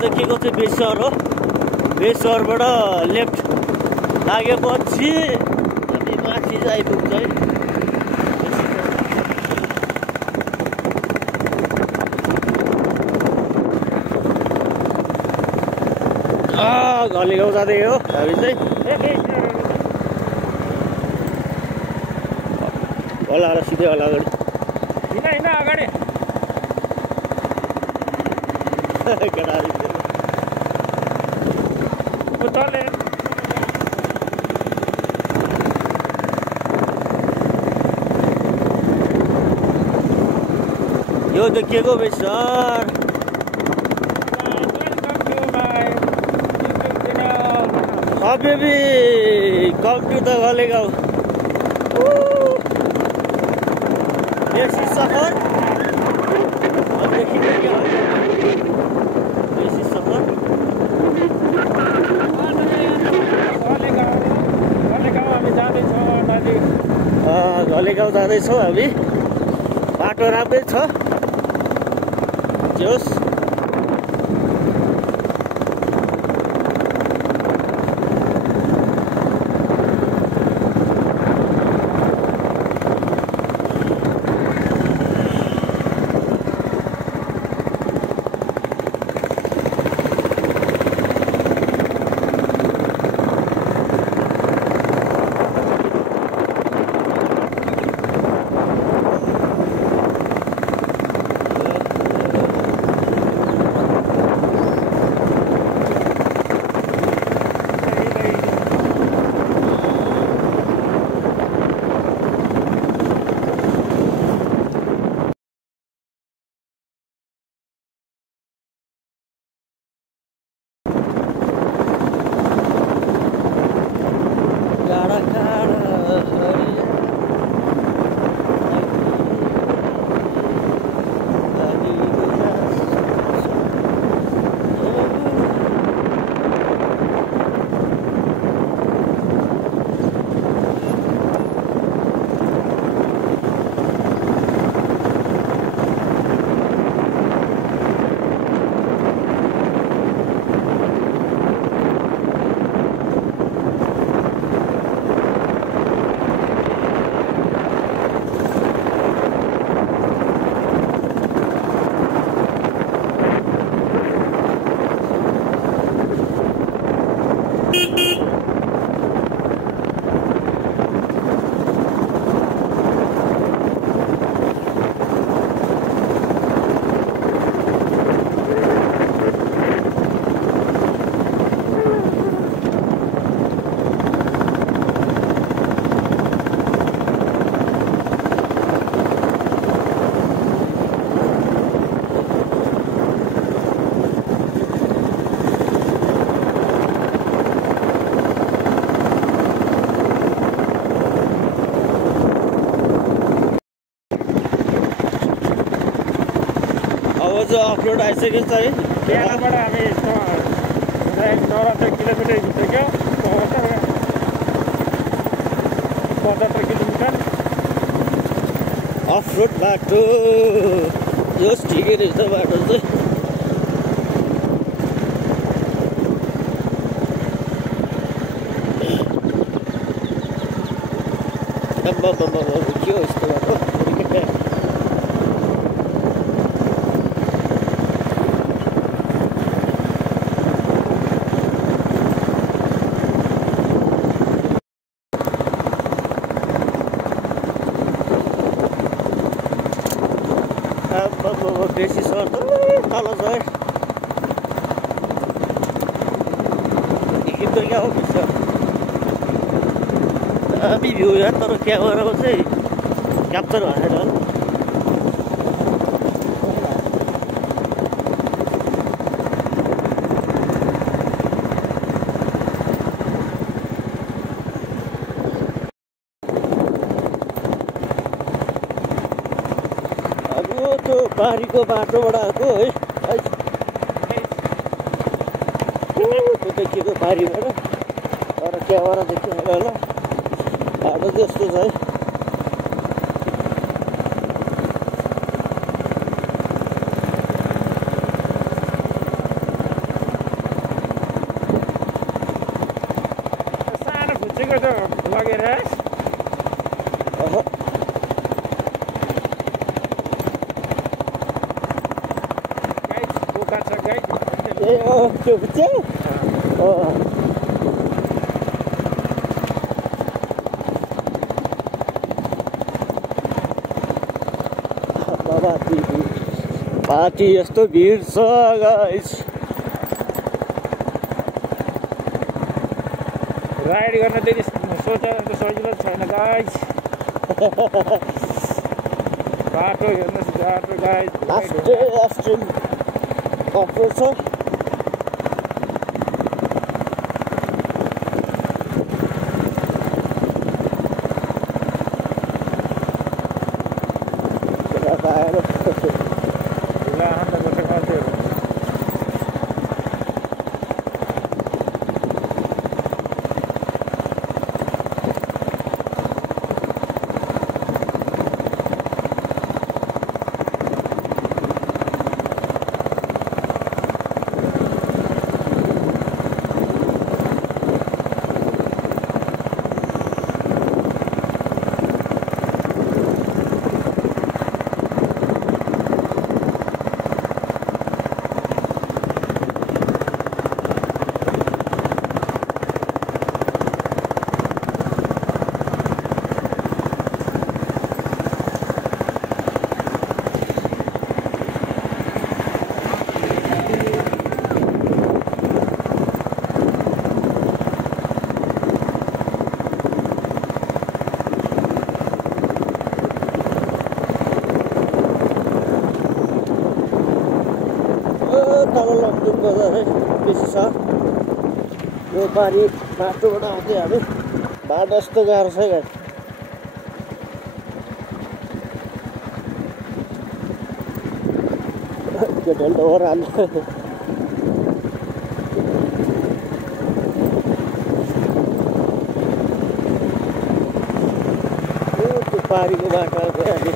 देखिएको चाहिँ बेसर हो। बेसरबाट लेफ्ट लागेपछि हामी माथि आइपुग्छ है। घले गाउँ जाँदै हो हामी चाहिँ। होला होला सिधै होला अगाडि हिँड अगाडि केटाहरू यो देखिएको बेसर अभी कम टू द घले गाउँ। बेसी सफर देखिएको क्या हो बेसी सफर घले गाउँ जाँदैछौँ हामी। बाटो राम्रै छ जोस्। जो अफरोड आइसकेको छ है। त्यहाँबाट हामी 74 किलोमिटर हिँडिसक्यो। 75 किलोमिटर अफरोड बाटो यो ठिकै रहेछ बाटो चाहिँ। के हो यस्तो बाटो? बेसी सर त तल छ है। गीत क्या हो दामी भ्यू यार। तर क्यामेरामा चाहिँ क्याप्चर भएन। पारीको बाटोबाट आएको है। देखिएको पारीबाट तर क्यामेरा देखिएन होला। बाटो चाहिँ यस्तो छ है। रहेछ लगेर अहो गाई बोका छ गाई ए त्यो बुझ्यौ बाबा पार्टी यस्तो भिड छ गाइस राइड गर्न त्यति सोचेर त सजिलो छैन गाइस बाटो हेर्नुहोस् बाटो गाइस एक्सट्रिम अफरोड छ तल लक्टुङ बजार है बेसी छ यो पारी बाटोबाट आउँदै हामी बाटो यस्तो गाह्रो छ गाई केटाले त ओह्राल्यो त्यो पारीको बाटो आएको हामी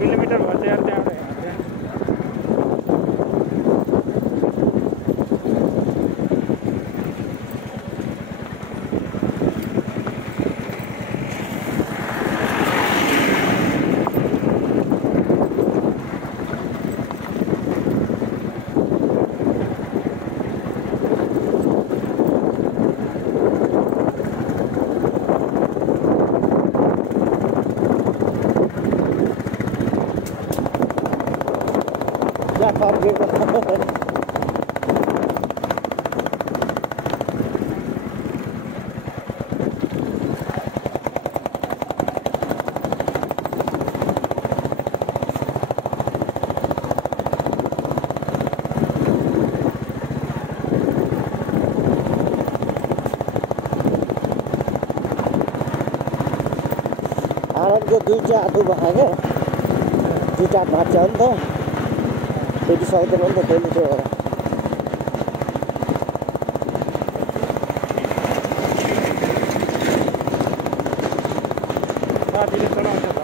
किलोमिटर भयो यार त्यहाँबाट आरनको दुईटा आटो भयो क्या दुईटा भाँच्छ नि त त्यति सक्दैन नि त त्यसले त्यो साथीले चलाउँछ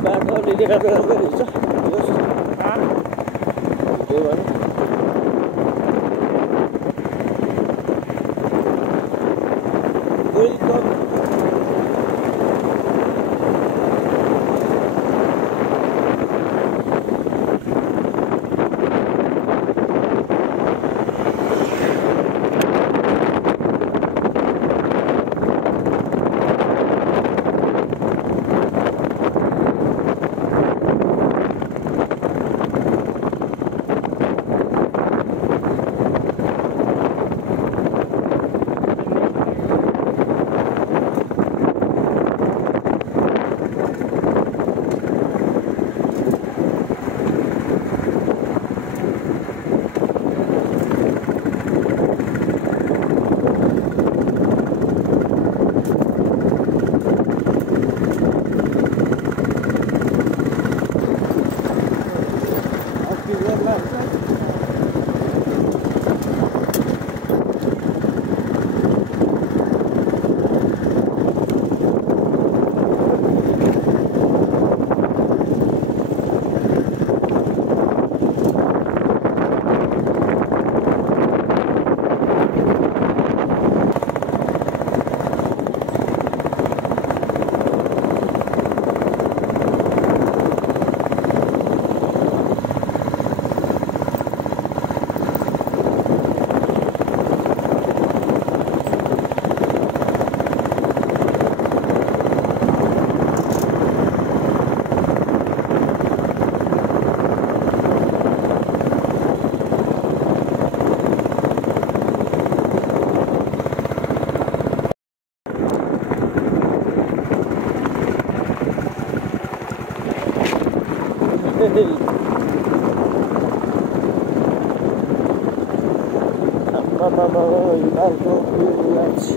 बाटो अलिअलि राम्रो राम्रो रहेछ त्यो भएर आमा हिमालको पिउराछि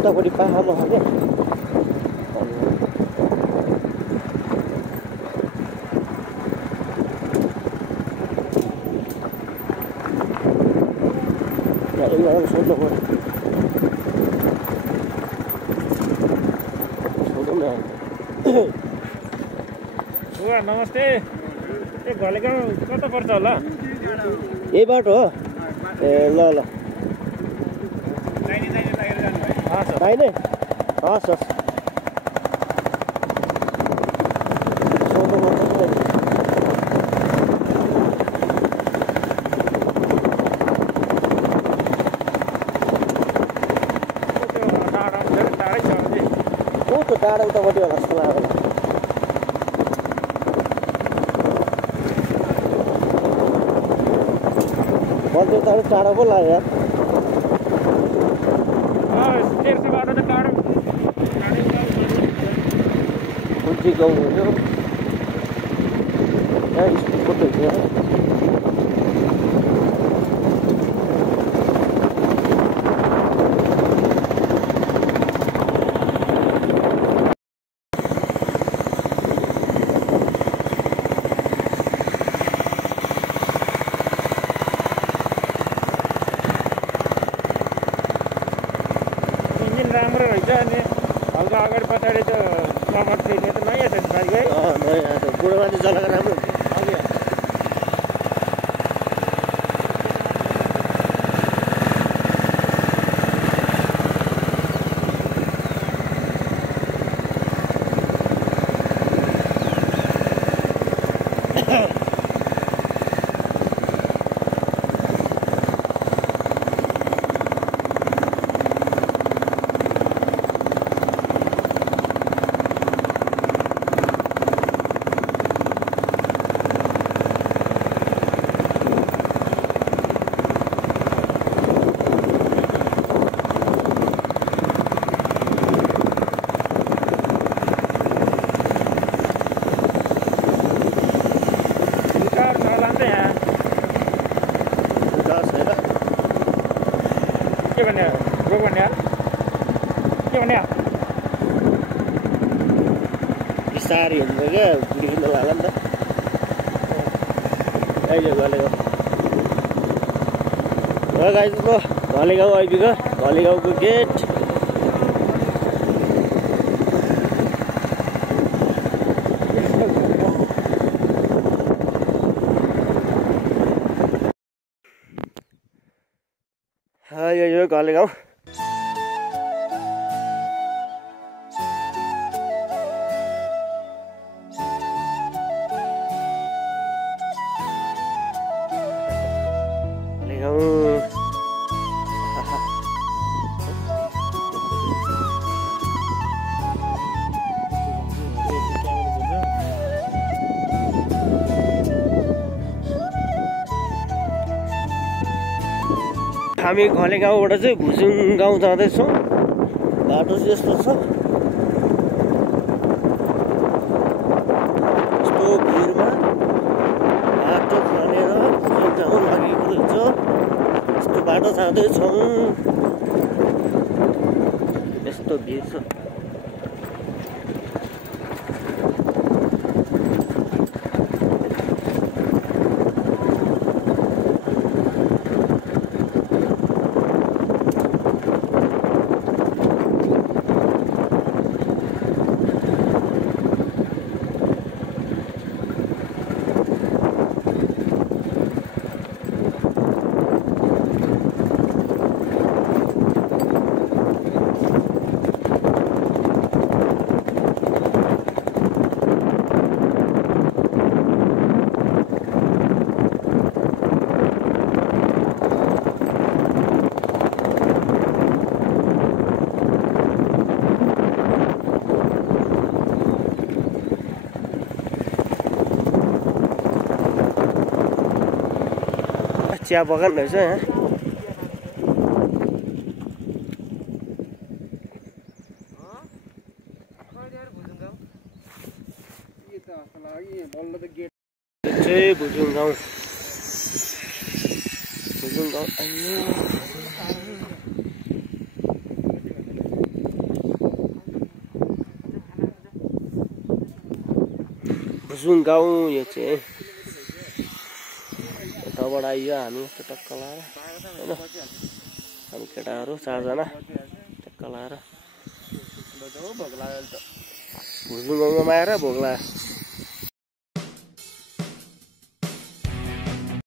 उतापट्टि पाहाडमा छ क्या एकजनाले सोध्नु पर्यो सोधौँ न नमस्ते त्यो घलेगाउँ कता पर्छ होला यही बाटो हो ए ल ल दाहिने हस् हस् टाढा उतापट्टि होला जस्तो लाग्यो मलाई त्यो त टाढा पो लाग्यो यार कुन गाउँ हो यो राम्रो रहेछ अनि हल्का अगाडि पछाडि त कभर थिएन त नयाँ छ नि बाइक है नयाँ छ बुढो मान्छे चलाएको राम्रो बिस्तारै हिँड्नु क्या बिग्रिनु लाग्यो नि त अहिले घलेगाउँ र गाइजको घलेगाउँ आइपुग्यो घलेगाउँको गेट यो घलेगाउँ हामी घलेगाउँबाट चाहिँ भुजुङ गाउँ जाँदैछौँ बाटो चाहिँ यस्तो छ यस्तो भिरमा बाटो खनेर भुजुङ गाउँ लागेको रहेछ यस्तो बाटो जाँदैछौँ यस्तो भिर छ चिया बगान रहेछ यहाँ। यो चाहिँ भुजुङ गाउँ भुजुङ गाउँ यो चाहिँ यताबाट आइयो हामी यस्तो टक्क लाएर होइन हामी केटाहरू 4 जना टक्क लाएर भुजुङ गाउँमा आएर भोग लाग्यो।